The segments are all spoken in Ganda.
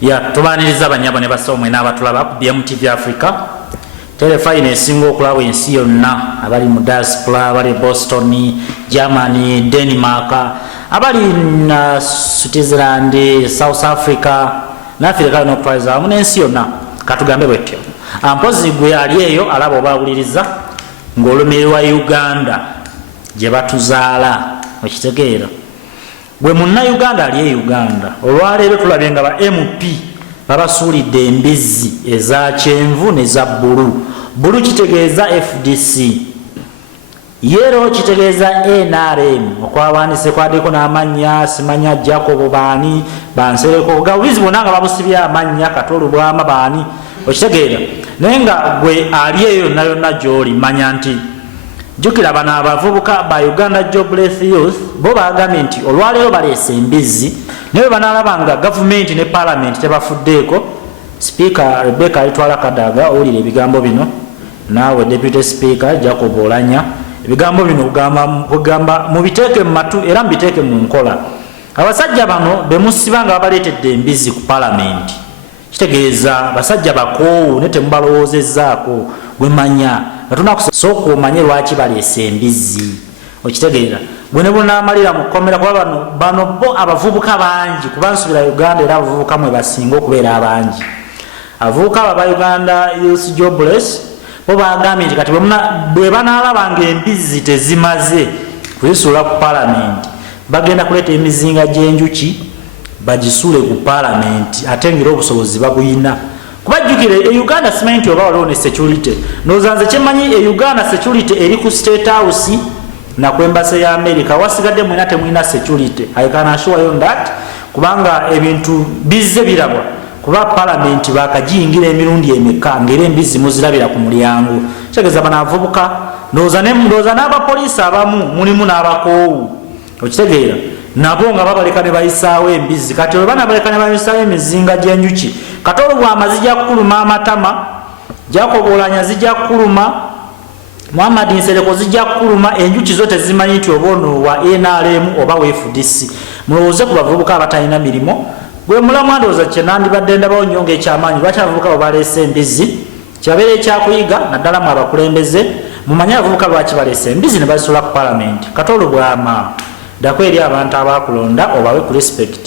ya tubaniriza abanyabo ne basomwe n'abatulaba ku BMTV Africa telefine esinga okulaba ensi yonna abali mu diaspora abali Boston, Germany, Denmark, abali na Switzerland, South Africa n'Afrika n'okutwaliza wamu n'ensi yonna katugambe bwetyo ampozi gwe ali eyo alaba obawuliriza ng'olumiri lwa Uganda gye batuzaala okitegeera gwe munna Uganda ali Uganda olwaleero tulabye nga ba MP babasuulidde embizzi eza kyenvu n'eza bulu kitegeeza FDC yero kitegeeza NRM okwawanise kwaddeko n'amannya simanya Jacob baani bansereko gabulizi bonna nga babusibya amannya Katolu Bwama baani okitegeera naye nga gwe ali eyo yonna gy'oli manya nti jukira bano abavubuka ba Uganda Jobless Youth bo bagambye nti olwaleero baleese embizzi naye banaalaba nga gavumenti ne parliament tebafuddeeko Speaker Rebecca Alitwala Kadaga owulira ebigambo bino naawe Deputy Speaker Jacob Olanya ebigambo bino kugamba mubiteeke mu matu era mubiteeke mu nkola abasajja bano bemusiba nga babaleetedde embizzi ku parliament kitegeeza basajja bakoowu ne temubalowoozezzaako gwemanya nga tunakusooka omanye lwaki baleese embizzi okitegeera gwe ne bunaamalira mu kkomera kuba bano bo abavubuka bangi kuba nsubira Uganda era abavubuka mwe basinga okubeera abangi abavubuka aba Uganda Youth Jobless bo bagambye nti kati bwe banaalabanga embizzi tezimaze kuyisula ku parliament bagenda kuleeta emizinga gy'enjuki bagisule ku parliament ate ngera obusobozi babuyina kubajjukire Uganda simanyi nti oba waliwo ne security nozanze kyemanyi Uganda security eri ku State House na ku Embassy ya America wasigadde mwena temwina security I can assure you that kubanga ebintu bizze birabwa kuba parliament bakajingira emirundi emeka ngere embizi muzirabira ku mulyango kitegeeza bana avubuka ndoza n'abapoliisi abamu mulimu n'abakoowu okitegeera nabo nga babaleka ne bayisaawo embizi kati bwe bana baleka ne bayisaawo emizinga gy'enjuki Katolu Bwama zijja kuluma amatama Jacob Olanya zijja kuluma Muhammad Nsereko zijja kuluma enjuki zote zimanyi nti obono wa NRM oba wa FDC mulowooze ku bavubuka abatalina mirimo gwe mulamu andooza kyenandi badde ndabawo nnyo ng'ekyamaanyi lwaki abavubuka bwe baleese embizzi kyabeera ekyakuyiga naddala mu abakulembeze mumanye abavubuka lwaki baleese embizzi ne bazisula ku parliament Katolu Bwama ddako eri abantu abakulonda obawe ku respect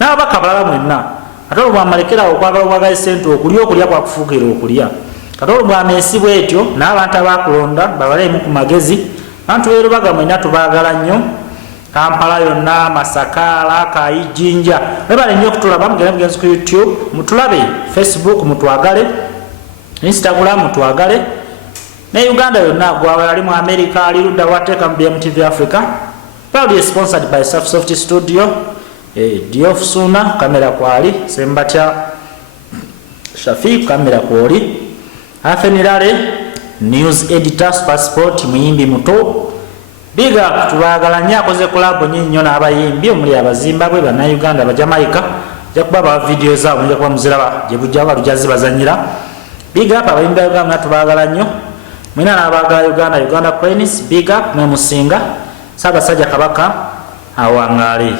n'ababaka balala mwenna Katolu Bwama lekerawo okwagala obwagazi sente okulya kwakufuukira okulya Katolu Bwama ensi bwetyo n'abantu abakulonda babaleemu ku magezi abantu b'erubaga mwenna tubaagala nnyo Kampala yonna Masakala Kayijinja bale nnyo okutulaba mugenda mugenzi ku YouTube mutulabe Facebook mutwagale Instagram mutwagale ne Uganda yonna gwaba ali mu America ali ludda wateeka mu BMTV Africa proudly sponsored by Soft Studio Diof Suna kamera kwali Sembatya Shafiq kamera kwoli Afenirale news editor passport muyimbi muto biga tubagala nnyo akoze collab nnyo n'abayimbi omuli abazimbabwe bana Uganda abajamaika jakuba ba video zaabwe nja kuba muziraba gye bujja balujazi bazanyira biga abayimbi ba Uganda tubagala nnyo mwina n'abagala Uganda Cranes biga mwe musinga Ssaabasajja Kabaka awangaale